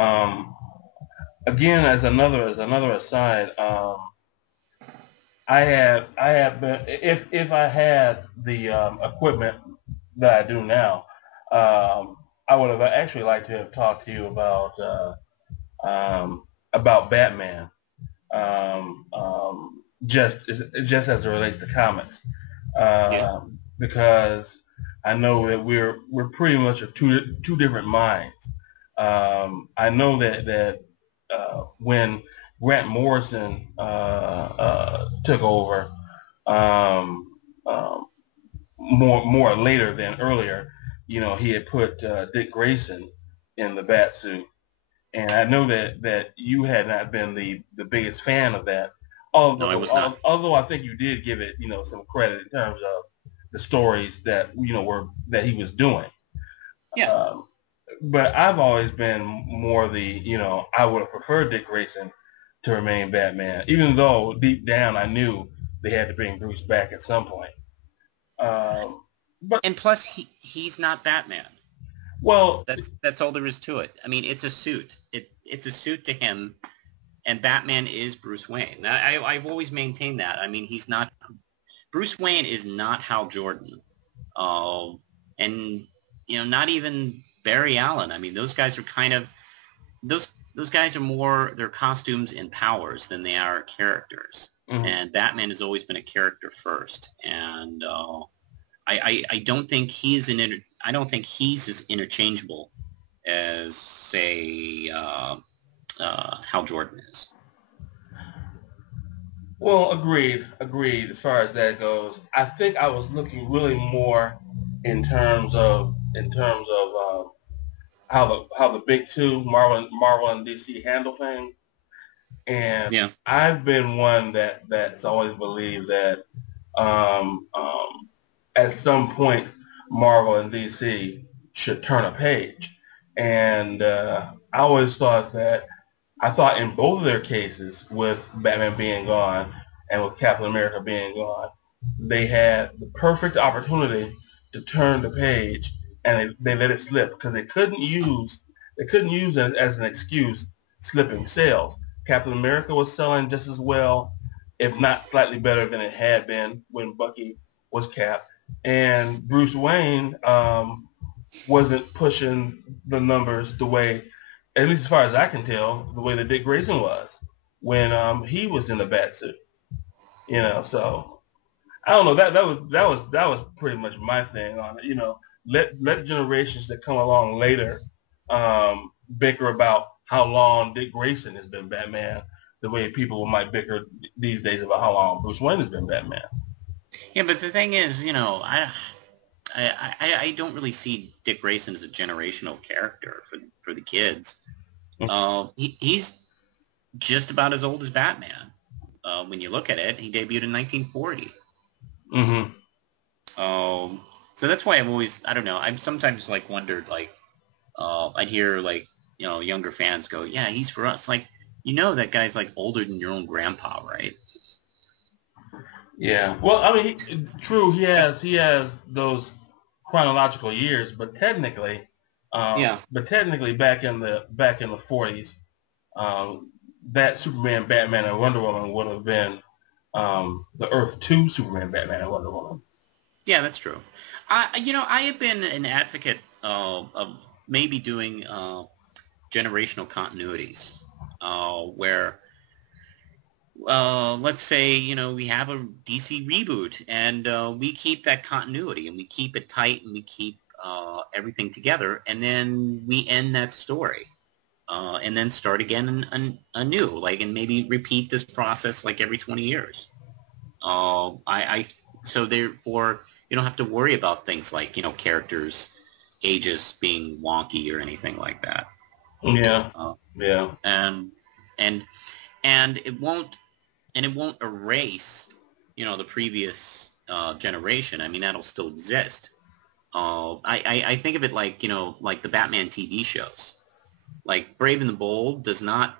Um, Again, as another aside, I had been if I had the equipment that I do now, I would have actually liked to have talked to you about Batman, just as it relates to comics, Yeah. because I know that we're pretty much of two different minds. I know that when Grant Morrison took over, um, um, more later than earlier, he had put Dick Grayson in the bat suit, and I know that you had not been the biggest fan of that. No, I was not. Although I think you did give it some credit in terms of the stories that were that he was doing. Yeah. Um, but I've always been more I would have preferred Dick Grayson to remain Batman, even though deep down I knew they had to bring Bruce back at some point. But And plus, he's not Batman. well, That's all there is to it. I mean, it's a suit. It's a suit to him, and Batman is Bruce Wayne. I've always maintained that. I mean, he's not Bruce Wayne is not Hal Jordan, and not even Barry Allen. I mean, those guys are kind of those guys are more their costumes and powers than they are characters. mhm. And Batman has always been a character first, and I don't think I don't think he's as interchangeable as say Hal Jordan is. Well, agreed. As far as that goes, I think I was looking really more in terms of how the big two, Marvel and DC, handle things. And Yeah. I've been one that's always believed that um, um, at some point Marvel and DC should turn a page. And I always thought that I thought in both of their cases, with Batman being gone and with Captain America being gone, they had the perfect opportunity to turn the page, and they let it slip because they couldn't use it as an excuse slipping sales. Captain America was selling just as well, if not slightly better than it had been when Bucky was Cap, and Bruce Wayne wasn't pushing the numbers the way, at least as far as I can tell, the way that Dick Grayson was when he was in the bat suit. So I don't know. That was pretty much my thing on it. Let generations that come along later bicker about how long Dick Grayson has been Batman, the way people might bicker these days about how long Bruce Wayne has been Batman. Yeah, but the thing is, I don't really see Dick Grayson as a generational character for the kids. He's just about as old as Batman. When you look at it, he debuted in 1940. Mm-hmm. So that's why I don't know, I've sometimes wondered, I'd hear younger fans go, yeah, he's for us. That guy's older than your own grandpa, right? Yeah. Well, I mean, it's true. He has those chronological years, but technically, Yeah. back in the 40s, that Superman, Batman, and Wonder Woman would have been the Earth 2 Superman, Batman, and Wonder Woman. Yeah, that's true. I have been an advocate of maybe doing generational continuities, where let's say we have a DC reboot, and we keep that continuity, and we keep it tight, and we keep everything together, and then we end that story, and then start again anew, and maybe repeat this process every 20 years. So therefore you don't have to worry about things like characters' ages being wonky or anything like that. Yeah. Uh, Yeah. and and and it won't erase the previous generation. I mean, that'll still exist. I think of it like the Batman TV shows. Like Brave and the Bold does not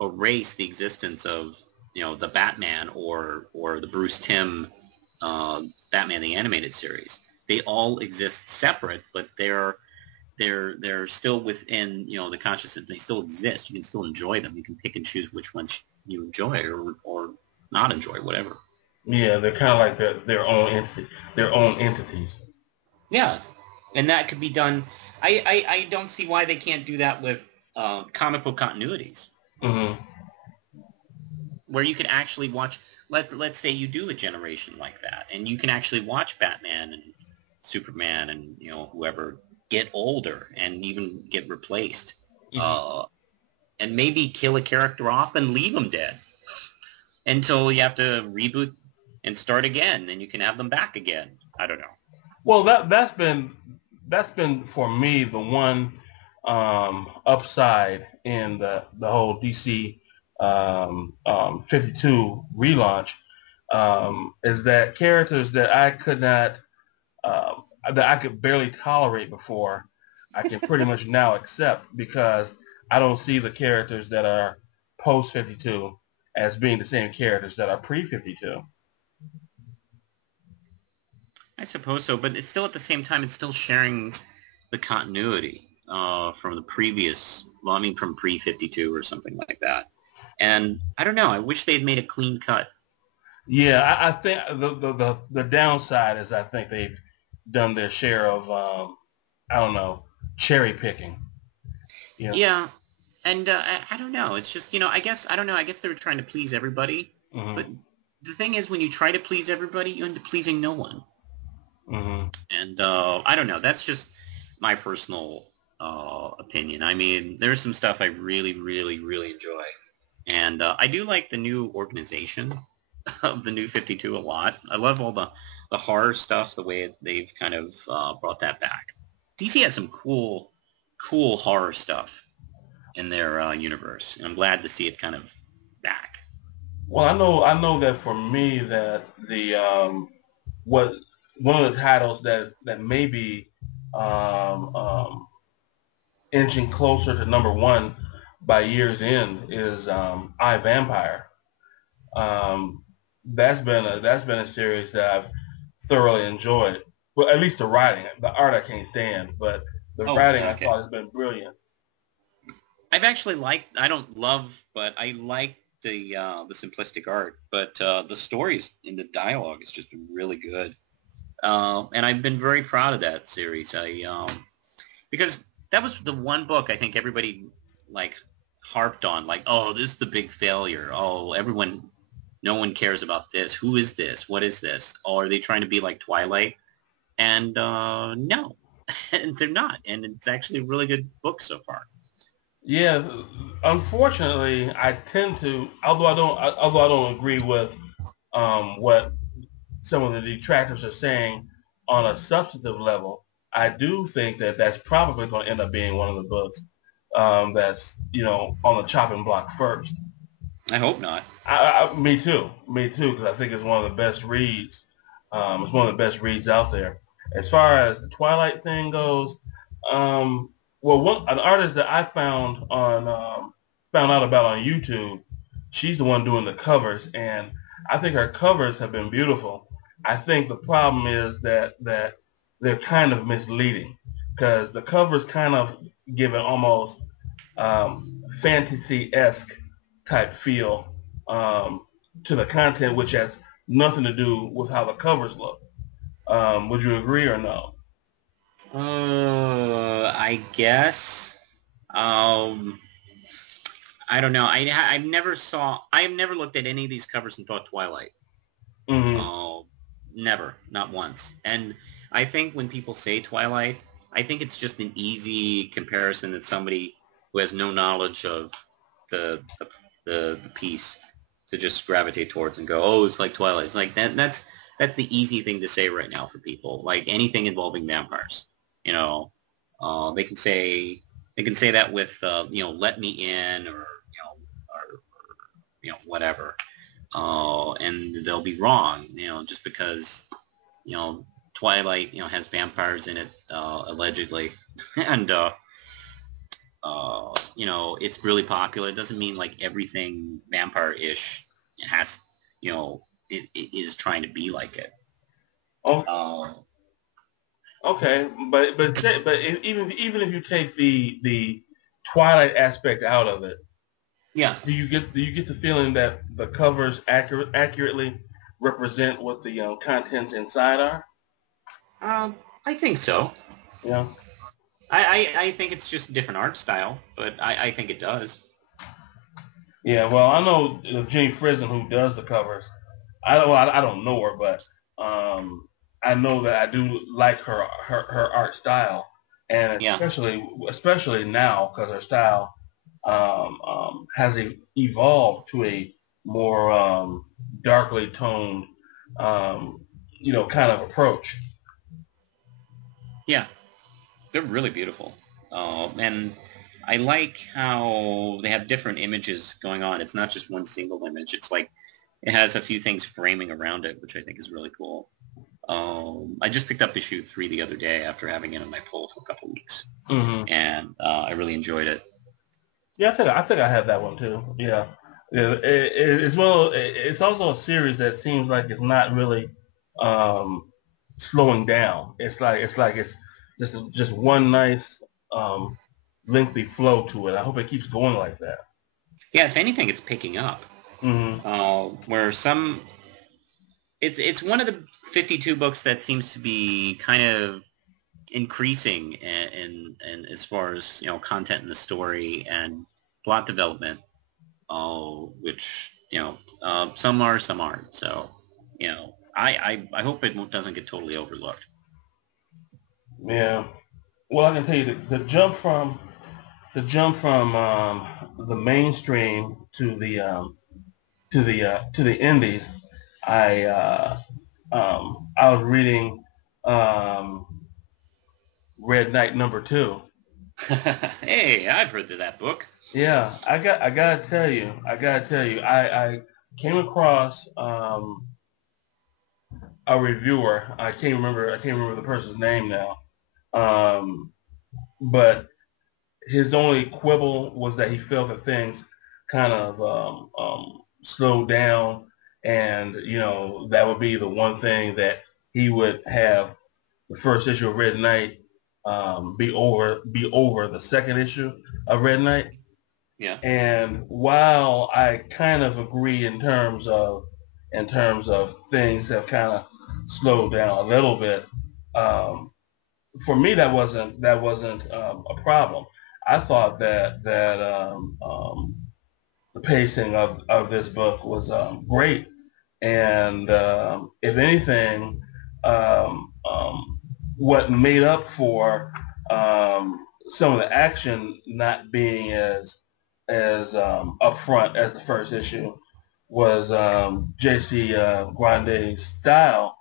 erase the existence of the Batman or the Bruce Timm Batman the Animated Series. They all exist separate, but they're they're still within, you know, the consciousness. They still exist. You can still enjoy them. You can pick and choose which ones you enjoy or not enjoy, whatever. Yeah, they're kind of like their own entity, their own entities. Yeah, and that could be done. I don't see why they can't do that with comic book continuities, Mm-hmm. where you could actually watch. Let's say you do a generation like that, and you can actually watch Batman and Superman and, you know, whoever get older and even get replaced, and maybe kill a character off and leave them dead until you have to reboot and start again, and you can have them back again. I don't know. Well, that's been for me the one upside in the whole DC 52 relaunch, is that characters that I could not that I could barely tolerate before, I can pretty much now accept, because I don't see the characters that are post 52 as being the same characters that are pre 52. I suppose so, but it's still at the same time, it's still sharing the continuity from the previous, well, I mean, from pre-52 or something like that. And I don't know, I wish they'd made a clean cut. Yeah, I think the downside is I think they've done their share of, I don't know, cherry picking. You know? Yeah, and I don't know, it's just, you know, I guess they were trying to please everybody, but the thing is, when you try to please everybody, you end up pleasing no one. And I don't know. That's just my personal opinion. I mean, there's some stuff I really, really, really enjoy, and I do like the new organization of the New 52 a lot. I love all the horror stuff, the way they've kind of brought that back. DC has some cool horror stuff in their universe, and I'm glad to see it kind of back. Well, I know that for me that the one of the titles that may be inching closer to number one by year's end is I, Vampire. That's been a series that I've thoroughly enjoyed. Well, at least the writing. The art I can't stand, but the writing I thought has been brilliant. I've actually liked. I don't love, but I like the simplistic art. But the stories and the dialogue has just been really good. And I've been very proud of that series. Because that was the one book I think everybody like harped on, like, oh, this is the big failure. Oh, no one cares about this. Who is this? What is this? Or are they trying to be like Twilight? And no, and they're not. And it's actually a really good book so far. Yeah, unfortunately, I tend to, although I don't agree with what some of the detractors are saying on a substantive level, I do think that that's probably going to end up being one of the books that's, you know, on the chopping block first. I hope not. Me too, because I think it's one of the best reads. It's one of the best reads out there. As far as the Twilight thing goes, well, an artist that I found out about on YouTube, she's the one doing the covers, and I think her covers have been beautiful. I think the problem is that they're kind of misleading, because the covers kind of give an almost fantasy-esque type feel to the content, which has nothing to do with how the covers look. Would you agree or no? I guess. I don't know. I've never looked at any of these covers and thought Twilight. Never, not once. And I think when people say Twilight, I think it's just an easy comparison that somebody who has no knowledge of the piece to just gravitate towards and go, oh, it's like Twilight. It's like that's the easy thing to say right now for people. Like anything involving vampires, you know, they can say that with you know, Let Me In, or whatever, and they'll be wrong, you know, just because, you know, Twilight, you know, has vampires in it allegedly, and you know, it's really popular. It doesn't mean like everything vampire-ish has, you know, it is trying to be like it. Okay, even if you take the Twilight aspect out of it, Yeah. do you get the feeling that the covers accurately represent what the contents inside are? I think so. Yeah. I think it's just a different art style, but I think it does. Yeah. Well, I know Jane Friesen, who does the covers. I don't know her, but I know that I do like her art style, and Yeah. especially now because her style has evolved to a more darkly toned, kind of approach. Yeah. They're really beautiful. And I like how they have different images going on. It's not just one single image. It's like it has a few things framing around it, which I think is really cool. I just picked up issue 3 the other day after having it on my pull for a couple weeks, and I really enjoyed it. Yeah, I think I have that one too. Yeah, yeah. It's also a series that seems like it's not really slowing down. It's just one nice lengthy flow to it. I hope it keeps going like that. Yeah, if anything, it's picking up. Where some, it's one of the 52 books that seems to be kind of increasing in as far as content in the story and plot development. Which some are, some aren't. So I hope it doesn't get totally overlooked. Yeah. Well, I can tell you the jump from the mainstream to the indies. I was reading RedKnight #2. Hey, I've heard of that book. Yeah, I gotta tell you, I came across a reviewer. I can't remember the person's name now. But his only quibble was that he felt that things kind of slowed down, and that would be the one thing that he would have the first issue of RedKnight be over the second issue of RedKnight. Yeah. And while I kind of agree in terms of things have kind of slowed down a little bit, for me that wasn't a problem. I thought that the pacing of this book was great, and if anything, what made up for some of the action not being as upfront as the first issue was J.C. Grande's style.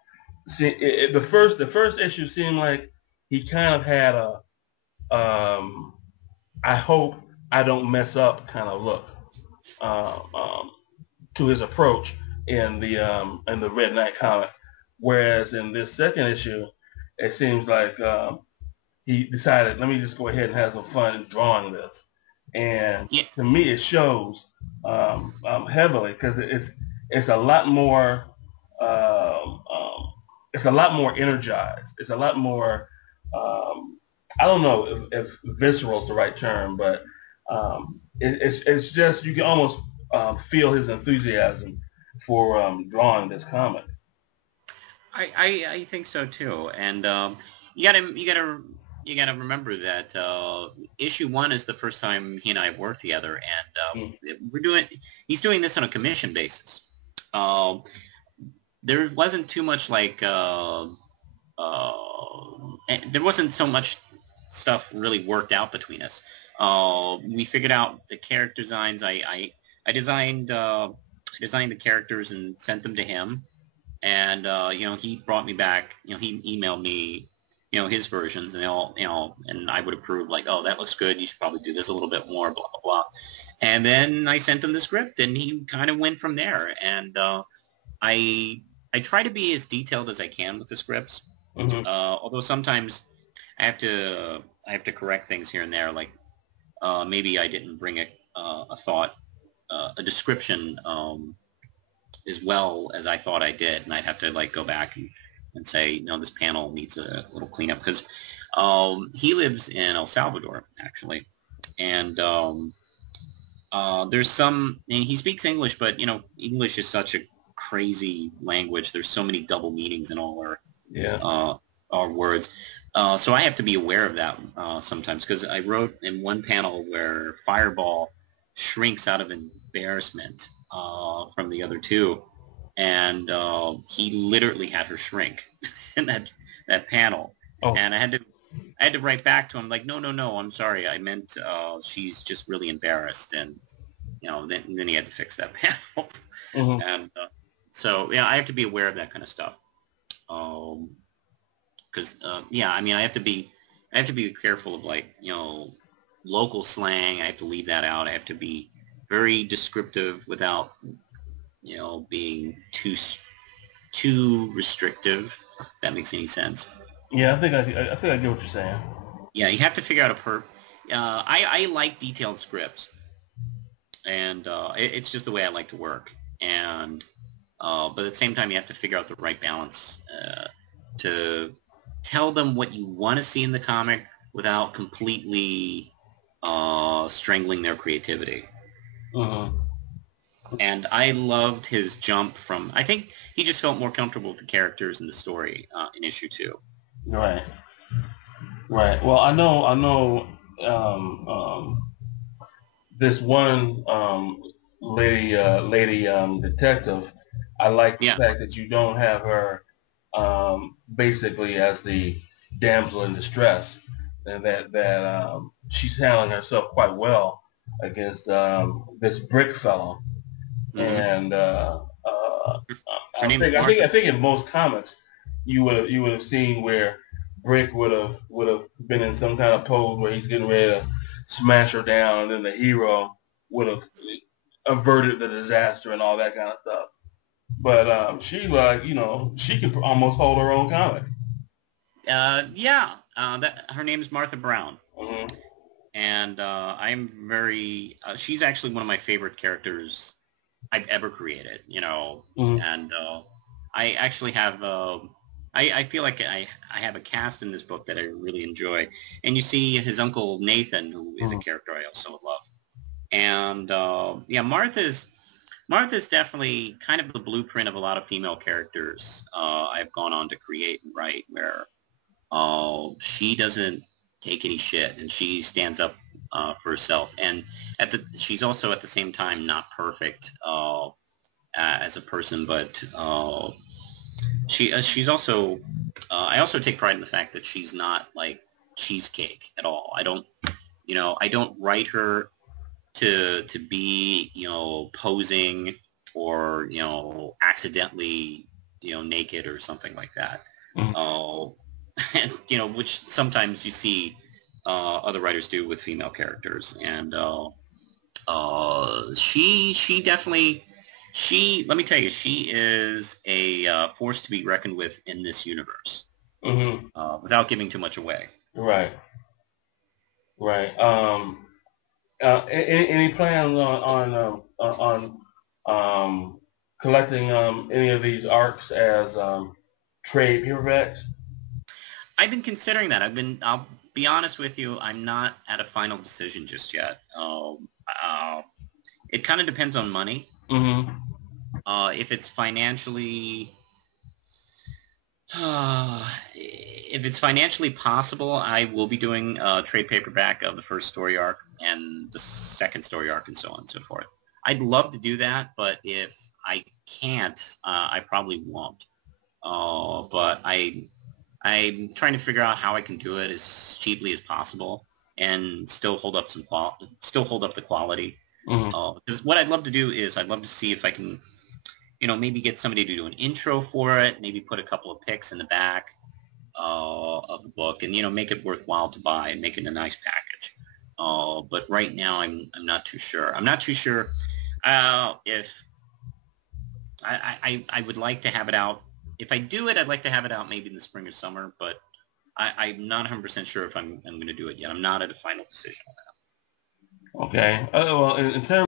See, the first issue seemed like he kind of had a I hope I don't mess up kind of look to his approach in the RedKnight comic, whereas in this second issue, it seems like he decided, let me just go ahead and have some fun drawing this. And to me, it shows heavily because it's a lot more energized. It's a lot more I don't know if visceral is the right term, but it's just you can almost feel his enthusiasm for drawing this comic. I think so too, and you gotta remember that issue 1 is the first time he and I have worked together, and he's doing this on a commission basis. There wasn't too much there wasn't so much stuff really worked out between us. We figured out the character designs. I designed the characters and sent them to him, and he brought me back. He emailed me his versions, and and I would approve, like, oh, that looks good, you should probably do this a little bit more, blah blah blah. And then I sent him the script, and he kind of went from there. And I try to be as detailed as I can with the scripts. Although sometimes I have to correct things here and there, like maybe I didn't bring a thought, a description as well as I thought I did, and I'd have to go back and and say, no, this panel needs a little cleanup, because he lives in El Salvador, actually, and there's some, and he speaks English, but, you know, English is such a crazy language. There's so many double meanings in all our words. So I have to be aware of that sometimes, because I wrote in one panel where Fireball shrinks out of embarrassment from the other two, and he literally had her shrink in that panel. Oh. And I had to write back to him like, no, I'm sorry, I meant she's just really embarrassed, and you know, then he had to fix that panel. Mm-hmm. And so yeah, I have to be aware of that kind of stuff. Because yeah, I mean, I have to be careful of, like, you know, local slang. I have to leave that out. I have to be very descriptive without, you know, being too restrictive. If that makes any sense. Yeah, I think I get what you're saying. Yeah, you have to figure out I like detailed scripts, and it's just the way I like to work. And but at the same time, you have to figure out the right balance to tell them what you want to see in the comic without completely strangling their creativity. Uh-huh. And I loved his jump from, I think he just felt more comfortable with the characters and the story in issue 2. Right. Well, I know this one lady detective. I like the fact that you don't have her basically as the damsel in distress, and that she's handling herself quite well against this Brick fellow. Mm-hmm. And I think in most comics you would have seen where Brick would have been in some kind of pose where he's getting ready to smash her down, and then the hero would have averted the disaster and all that kind of stuff. But she, like, you know, she can almost hold her own comic. Her name is Martha Brown. Mm-hmm. And I'm very, she's actually one of my favorite characters I've ever created, you know. Mm-hmm. And I actually have, I feel like I have a cast in this book that I really enjoy. And you see his uncle Nathan, who is a character I also love. And Martha's definitely kind of the blueprint of a lot of female characters I've gone on to create and write, where she doesn't take any shit, and she stands up for herself. And she's also at the same time not perfect as a person, but she's also I also take pride in the fact that she's not like cheesecake at all. I don't write her to be, you know, posing or, you know, accidentally, you know, naked or something like that. Mm-hmm. And, you know, which sometimes you see other writers do with female characters. And she definitely, let me tell you, she is a force to be reckoned with in this universe. Mm-hmm. Without giving too much away. Right. Any plans on collecting any of these arcs as trade paperbacks? I've been considering that. I'll be honest with you, I'm not at a final decision just yet. It kind of depends on money. Mm-hmm. If it's financially possible, I will be doing a trade paperback of the first story arc and the second story arc, and so on and so forth. I'd love to do that, but if I can't, I probably won't. But I'm trying to figure out how I can do it as cheaply as possible and still hold up the quality. Mm-hmm. Because what I'd love to do is I'd love to see if I can, you know, maybe get somebody to do an intro for it, maybe put a couple of pics in the back of the book, and, you know, make it worthwhile to buy and make it a nice package. But right now I'm not too sure. I'm not too sure if I would like to have it out. If I do it, I'd like to have it out maybe in the spring or summer, but I'm not 100% sure if I'm going to do it yet. I'm not at a final decision on that. Okay. Well, in terms